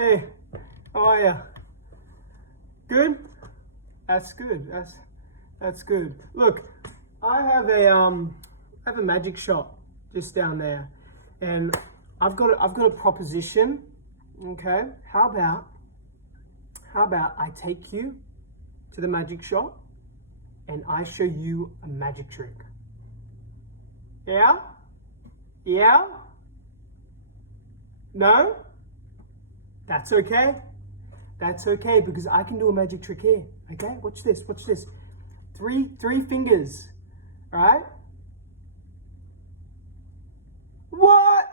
Hey, how are ya? Good? That's good. That's good. Look, I have a magic shop just down there, and I've got a proposition. Okay, how about I take you to the magic shop and I show you a magic trick? Yeah? Yeah? No? That's okay. That's okay, because I can do a magic trick here. Okay, watch this, watch this. Three fingers, right? What?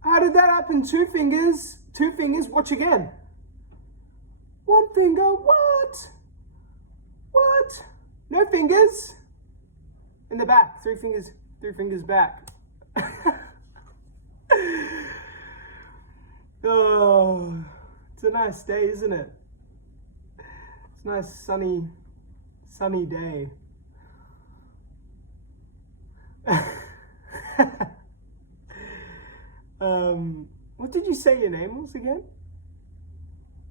How did that happen? Two fingers, watch again. One finger, what? What? No fingers. In the back, three fingers back. Oh, it's a nice day, isn't it? It's a nice sunny day. What did you say your name was again?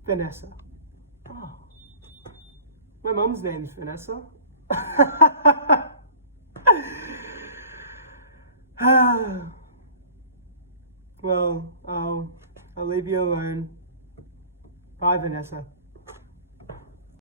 Vanessa. Oh, my mum's name's Vanessa. Well, I'll leave you alone. Bye, Vanessa.